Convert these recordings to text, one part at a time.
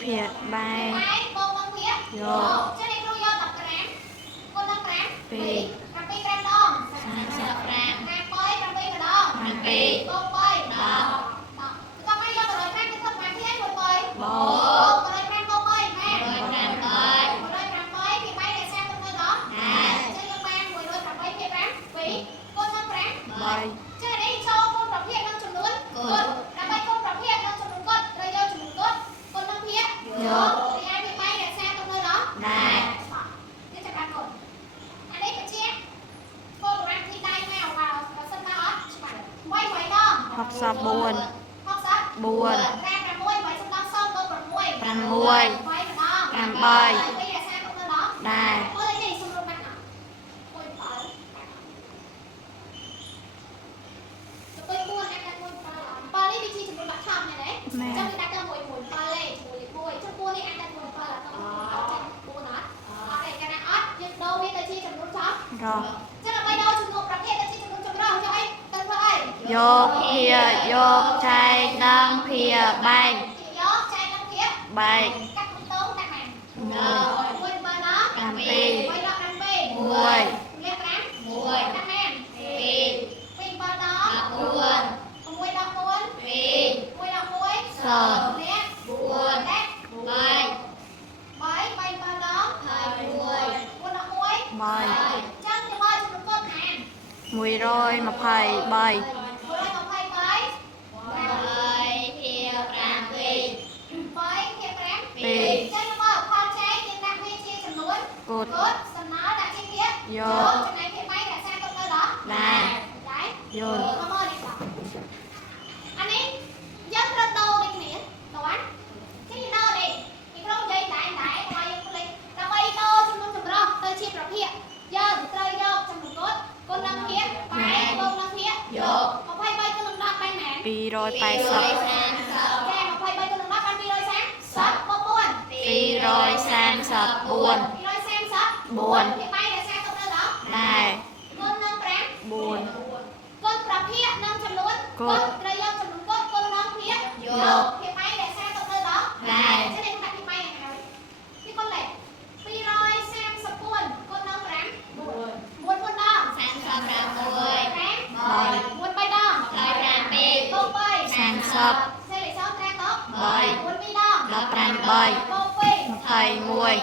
Việt bài vô Pì học sa buồn buồn làm muôi làm bơi đài rồi vô kia vô chai đang phía bay bay làm pì muôi sờ bơi mùi rồi mà phải bơi pì cột vô đà vô pì rồi phải sập pì rồi sang sập buồn buồn đài buồn cột vô đài sang sập bơi đập răng bơi một thầy muôi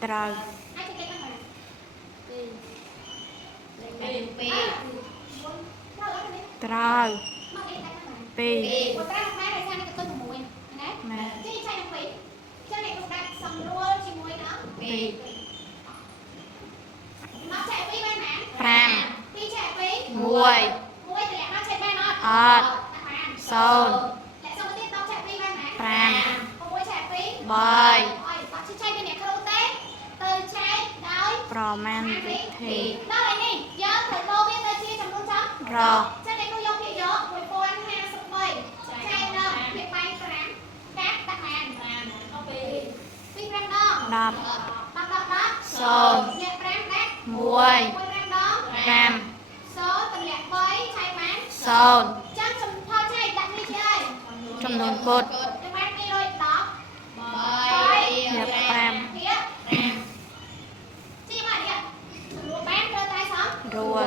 trời trời pì pì pram muôi sôn pram bơi pro man thì rò đập sôn muôi ram sôn trong đường cột hiệp ram rồi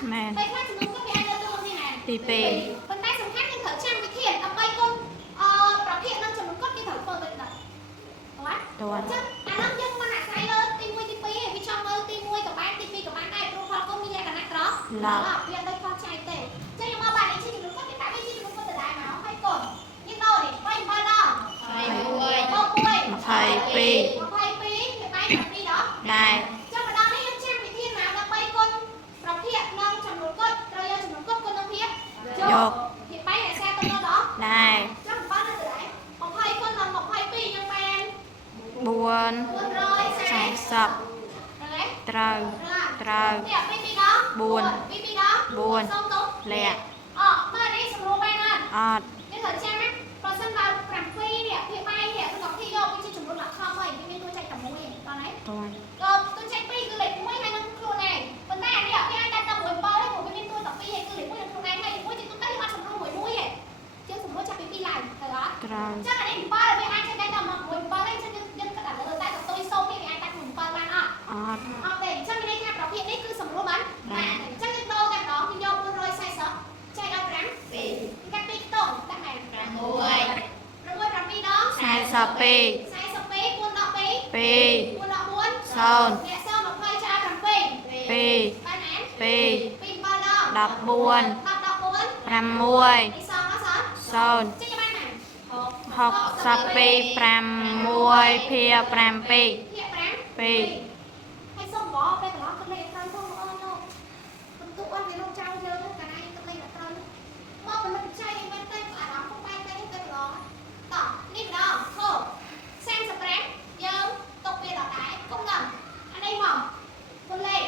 man tì pì tuần lọc thầy pì đài vô đài buồn sai sập trâu trâu buồn buồn lẹ ọt នេះត្រូវចាំណាប្រសិនបើ7នេះវាបែកនេះក្នុងទីយកវាជាចំនួនលក្ខខណ្ឌហើយវាមានតួចែកតែមួយទេតោះណាតើតួចែក2គឺលេខ1ហើយនឹងខ្លួនឯងប៉ុន្តែនេះវាអាចតែតែមួយ7ទេព្រោះវាមានតួតែ2ហើយគឺលេខ1នឹងខ្លួនឯងហើយលេខ1ជាទូទៅវាបានសម្រួលមួយទេជាងសម្រួលចាប់ពី2ឡើងទៅអត់ចឹងអានេះ7វាអាចតែតែមកមួយ7ទេចឹងយើងគិតតែលើតែតួយសូមនេះវាអាចតែមួយ7បានអត់អត់ទេចឹងមានន័យថាប្រភេទនេះគឺសម្រួលបានចឹងយើងដូរតែម្ដងយើងយក440ចែកដល់5 2កាត់ពីខ្ទង់ដាក់មែន6 7ដង42 42 4ដល់2 2 4ដល់4 0អ្នកសល់20ចា7 2បានណា2 2 7ដង14 10ដល់4 6នេះសល់អត់សល់0ចេញបានណា62 6ភា7 2ហើយសុំបងពេលកន្លងគិតលេខត្រូវផងបងអូនបន្ទុកអត់វាលោកចៅយើងទៅកាលណាគិតលេខត្រូវមកមិនបច្ច័យឯងមែនទេអារម្មណ៍ពុកបែកទៅទៅកន្លងតោះនេះម្ដងខូ35យើងຕົកវាដល់ដែរគុំដល់អានេះមកគុំលេខ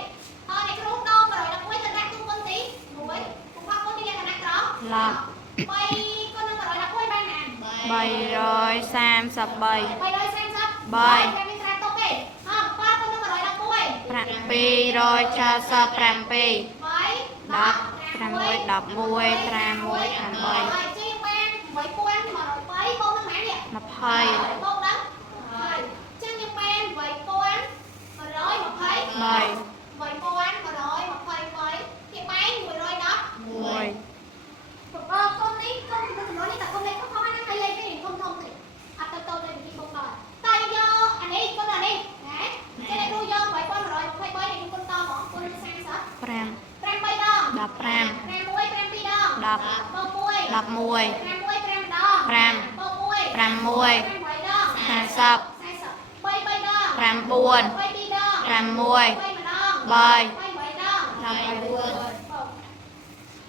ហើយអ្នកគ្រូដង111ទៅដាក់ទូគុំទី1គុំផាគុំទីលក្ខណៈក្រឡប់3គុំនឹង111បានណា333 330មានត្រាຕົកទេហើយ7គុំនឹង111 277 3 10 6 11 8 ហើយជាងបាន8103បូកនឹងម៉ានេះ 20 បូកដល់ហើយចឹងយើងបាន8123 8123គេបែង110 1 កុំនេះកុំចំនួននេះតែកុំលេខខុសៗណាហើយលេខនេះកុំធំទេអត់ទៅទៅលេខទីបូកដល់តែយកអានេះគុណអានេះណាចេះតែគ្រូយក8123នេះគុណតហ្មងគុណ30 5 5 3ដង 15 5 1 5 2ដង 10 បូក1 11 5 1 5ដង 5 បូក1 6 5 8ដង 50 40 3 3ដង 9 3 2ដង 6 3 ម្ដង 3 3 4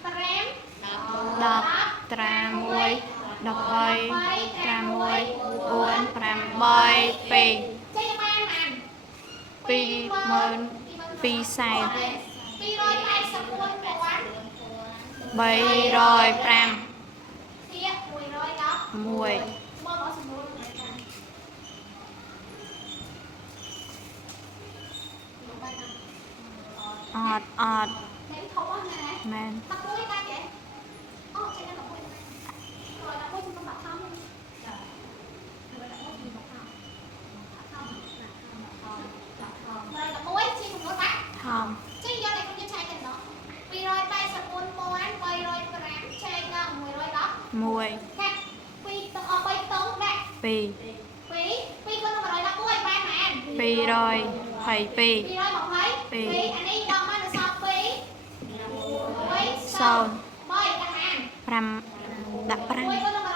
3 8ដង 10 ត្រា1 13 4 8 2 ចេញបានអាន 20000 2សែន 284,000 305 ភាគ110 1 មកសម្រួលអត់អត់ តែធំណាស់ មែន តាក់មួយតាចេះអូចេះដល់មួយrồi làមួយខ្ញុំដាក់ថំចាrồi làមួយខ្ញុំដាក់ថំrồi làមួយជាចំនួនបាក់ ថំ ចេះយកតែខ្ញុំឆែកតែម្ដង284,500 ចែកដល់110 1 កាត់2ទៅ3តងដាក់ 2 2គុណនឹង111បានមែន 222 220អានេះដល់បានដល់សល់2 1 0 3ដាក់បាន 5ដាក់5 1គុណនឹង111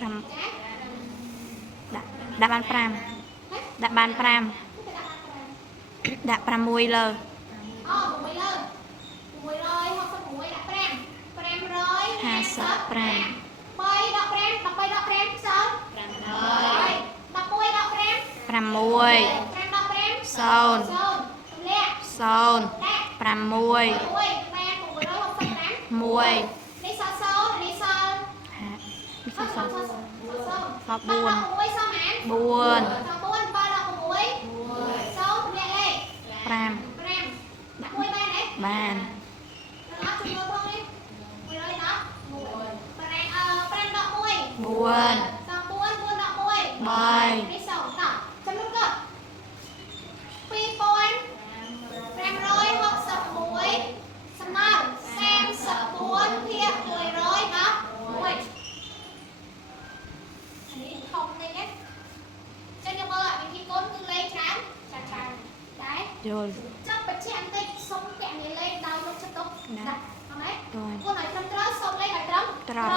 5 ចា ដាក់បាន5ដាក់បាន5ដាក់6លើ អូ6លើ666ដាក់5 555 3ដល់5 13ដល់5សល់500 11ដល់5 6 5ដល់5 0 0ទម្លាក់ 0 ដាក់ 6 1បាន665 1 នេះសល់0នេះសល់ សល់ សល់ 4 6សល់ហ្មង 4 សល់4 7ដល់6 0ទម្លាក់លេខ 5 5ដាក់មួយបានទេ បាន អត់ចំនួនផងនេះ110 5ដល់1 4 សល់4 4ដល់1 3 នេះសូមតោះចំនួនក៏2561ស្មើ34ភាគ111នេះធំនេះណាចឹងយើងមើលវិធីគុណគឺលេខច្រើនដែរ យល់ ចាំបញ្ជាក់បន្តិចសុំកណនីលេខដោយយកចិត្តទុកដាក់អត់ទេ តើ គុណឲ្យត្រឹមត្រូវសុំលេខឲ្យត្រឹម ត្រូវ ត្រូវ